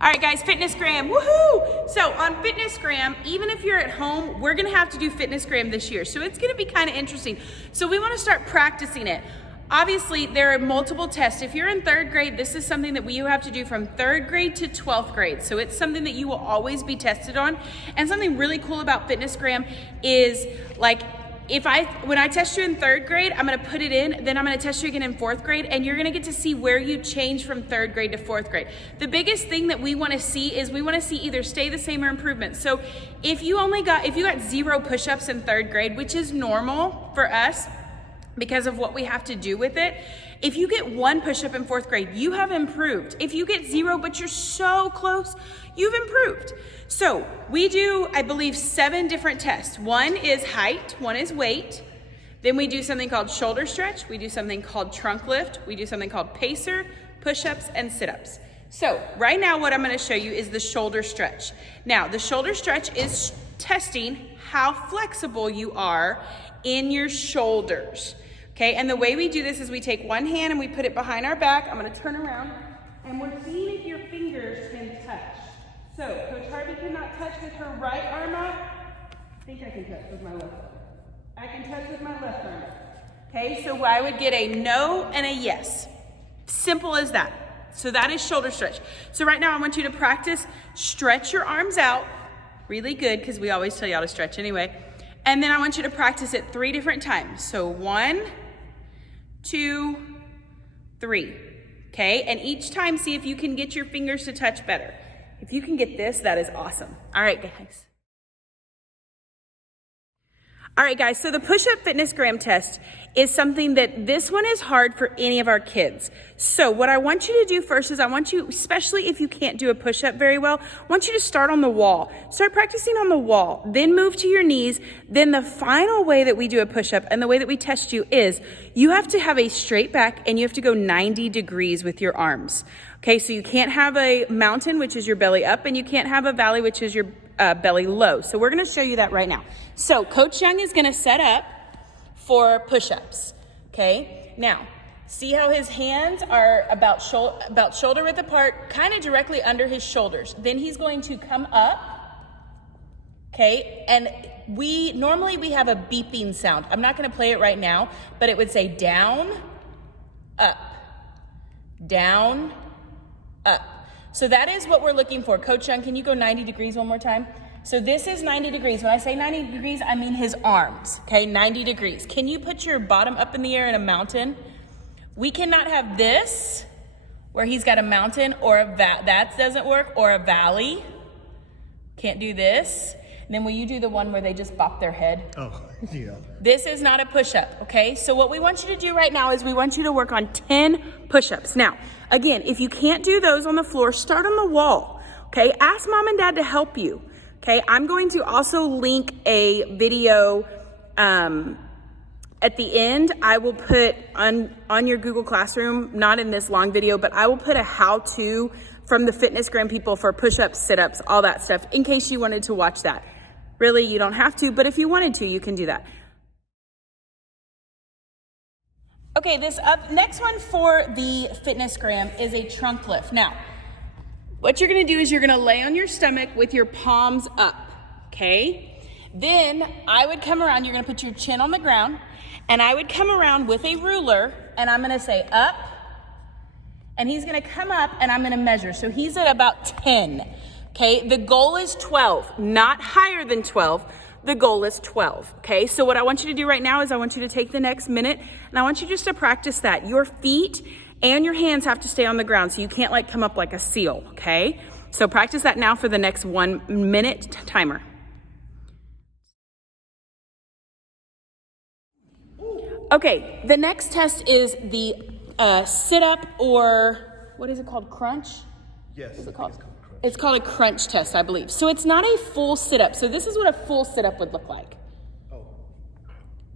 All right, guys, Fitnessgram, woohoo! So on Fitnessgram, even if you're at home, we're gonna have to do Fitnessgram this year. So it's gonna be kind of interesting. So we wanna start practicing it. Obviously, there are multiple tests. If you're in 3rd grade, this is something that you have to do from 3rd grade to 12th grade. So it's something that you will always be tested on. And something really cool about Fitnessgram is like, when I test you in 3rd grade, I'm gonna put it in, then I'm gonna test you again in 4th grade, and you're gonna get to see where you change from 3rd grade to 4th grade. The biggest thing that we wanna see is we wanna see either stay the same or improvement. So if you got 0 push-ups in 3rd grade, which is normal for us, because of what we have to do with it. If you get 1 push-up in 4th grade, you have improved. If you get 0, but you're so close, you've improved. So we do, I believe, 7 different tests. 1 is height, 1 is weight. Then we do something called shoulder stretch. We do something called trunk lift. We do something called pacer, push-ups, and sit-ups. So right now what I'm gonna show you is the shoulder stretch. Now, the shoulder stretch is testing how flexible you are in your shoulders. Okay, and the way we do this is we take one hand and we put it behind our back. I'm gonna turn around and we're seeing if your fingers can touch. So, Coach Harvey cannot touch with her right arm up. I think I can touch with my left arm. I can touch with my left arm. Okay, so I would get a no and a yes. Simple as that. So that is shoulder stretch. So right now I want you to practice, stretch your arms out really good, because we always tell y'all to stretch anyway. And then I want you to practice it 3 different times. So 1, 2, 3, okay? And each time, see if you can get your fingers to touch better. If you can get this, that is awesome. All right, guys. All right, guys, so the push-up Fitnessgram test is something that this one is hard for any of our kids. So what I want you to do first is I want you, especially if you can't do a push-up very well, I want you to start on the wall. Start practicing on the wall, then move to your knees. Then the final way that we do a push-up and the way that we test you is you have to have a straight back and you have to go 90 degrees with your arms. Okay, so you can't have a mountain, which is your belly up, and you can't have a valley, which is your belly low. So we're gonna show you that right now. So Coach Young is gonna set up for push-ups, okay? Now, see how his hands are about shoulder width apart, kind of directly under his shoulders. Then he's going to come up, okay? And normally we have a beeping sound. I'm not gonna play it right now, but it would say down, up, down, up. So that is what we're looking for. Coach Young, can you go 90 degrees one more time? So this is 90 degrees. When I say 90 degrees, I mean his arms, okay? 90 degrees. Can you put your bottom up in the air in a mountain? We cannot have this, where he's got a mountain, or that doesn't work, or a valley. Can't do this. And then will you do the one where they just bop their head? Oh, yeah. This is not a push-up, okay? So what we want you to do right now is we want you to work on 10 push-ups. Now, again, if you can't do those on the floor, start on the wall, okay? Ask mom and dad to help you, okay? I'm going to also link a video at the end. I will put on your Google Classroom, not in this long video, but I will put a how-to from the Fitnessgram people for push-ups, sit-ups, all that stuff, in case you wanted to watch that. Really, you don't have to, but if you wanted to, you can do that. Okay, this next one for the Fitnessgram is a trunk lift. Now, what you're gonna do is you're gonna lay on your stomach with your palms up, okay? Then I would come around, you're gonna put your chin on the ground, and I would come around with a ruler, and I'm gonna say up, and he's gonna come up, and I'm gonna measure. So he's at about 10. Okay, the goal is 12, not higher than 12. The goal is 12, okay? So what I want you to do right now is I want you to take the next minute and I want you just to practice that. Your feet and your hands have to stay on the ground, so you can't like come up like a seal, okay? So practice that now for the next 1 minute timer. Okay, the next test is the sit-up, or what is it called, crunch? Yes. What is it called? It's called a crunch test, I believe. So it's not a full sit-up. So this is what a full sit-up would look like. Oh.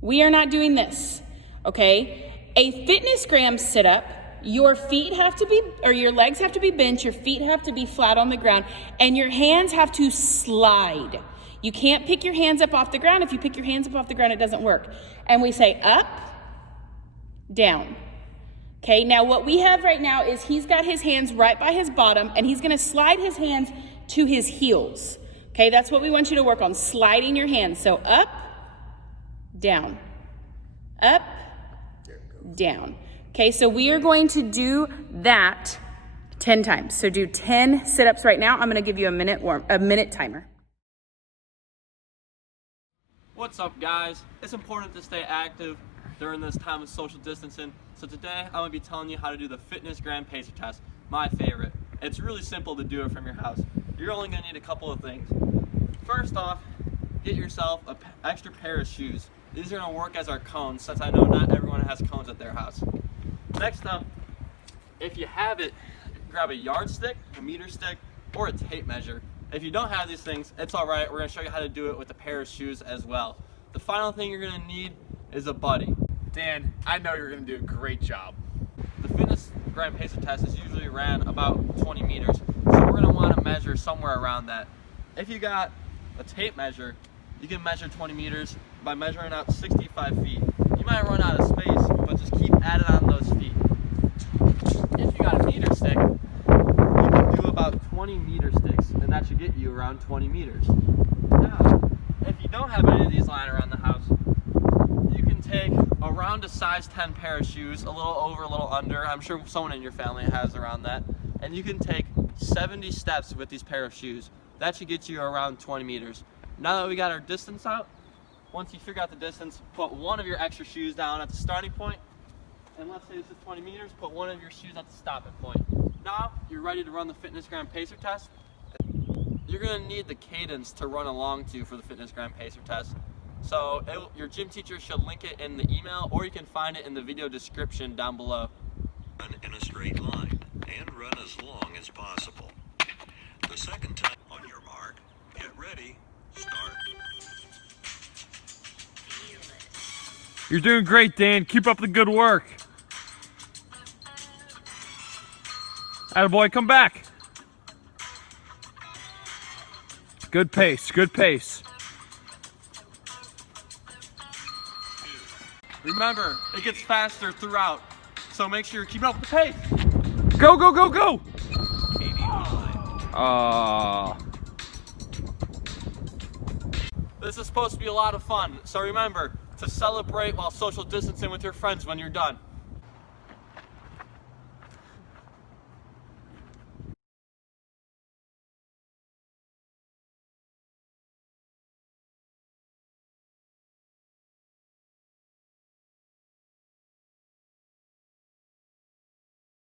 We are not doing this, okay? A Fitnessgram sit-up, your feet have to be, or your legs have to be bent, your feet have to be flat on the ground, and your hands have to slide. You can't pick your hands up off the ground. If you pick your hands up off the ground, it doesn't work. And we say up, down. Okay, now what we have right now is he's got his hands right by his bottom, and he's gonna slide his hands to his heels. Okay, that's what we want you to work on, sliding your hands. So up, down, up, down. Okay, so we are going to do that 10 times. So do 10 sit-ups right now. I'm gonna give you a minute timer. What's up, guys? It's important to stay active during this time of social distancing. So today I'm gonna be telling you how to do the Fitness Gram Pacer Test, my favorite. It's really simple to do it from your house. You're only gonna need a couple of things. First off, get yourself an extra pair of shoes. These are gonna work as our cones, since I know not everyone has cones at their house. Next up, if you have it, grab a yardstick, a meter stick, or a tape measure. If you don't have these things, it's all right. We're gonna show you how to do it with a pair of shoes as well. The final thing you're gonna need is a buddy. Dan, I know you're gonna do a great job. The Fitness Gram Pacer Test is usually ran about 20 meters, so we're gonna wanna measure somewhere around that. If you got a tape measure, you can measure 20 meters by measuring out 65 feet. You might run out of space, but just keep adding on those feet. If you got a meter stick, you can do about 20 meter sticks, and that should get you around 20 meters. Now, if you don't have any of these lying around the house, you can take around a size 10 pair of shoes, a little over, a little under. I'm sure someone in your family has around that. And you can take 70 steps with these pair of shoes. That should get you around 20 meters. Now that we got our distance out, once you figure out the distance, put one of your extra shoes down at the starting point. And let's say this is 20 meters, put one of your shoes at the stopping point. Now you're ready to run the Fitness Gram Pacer Test. You're gonna need the cadence to run along to for the Fitness Gram Pacer Test. So your gym teacher should link it in the email, or you can find it in the video description down below. Run in a straight line and run as long as possible. The second time, on your mark, get ready, start. You're doing great, Dan. Keep up the good work. Attaboy, come back. Good pace, good pace. Remember, it gets faster throughout, so make sure you're keeping up with the pace. Go, go, go, go! 89. This is supposed to be a lot of fun, so remember to celebrate while social distancing with your friends when you're done.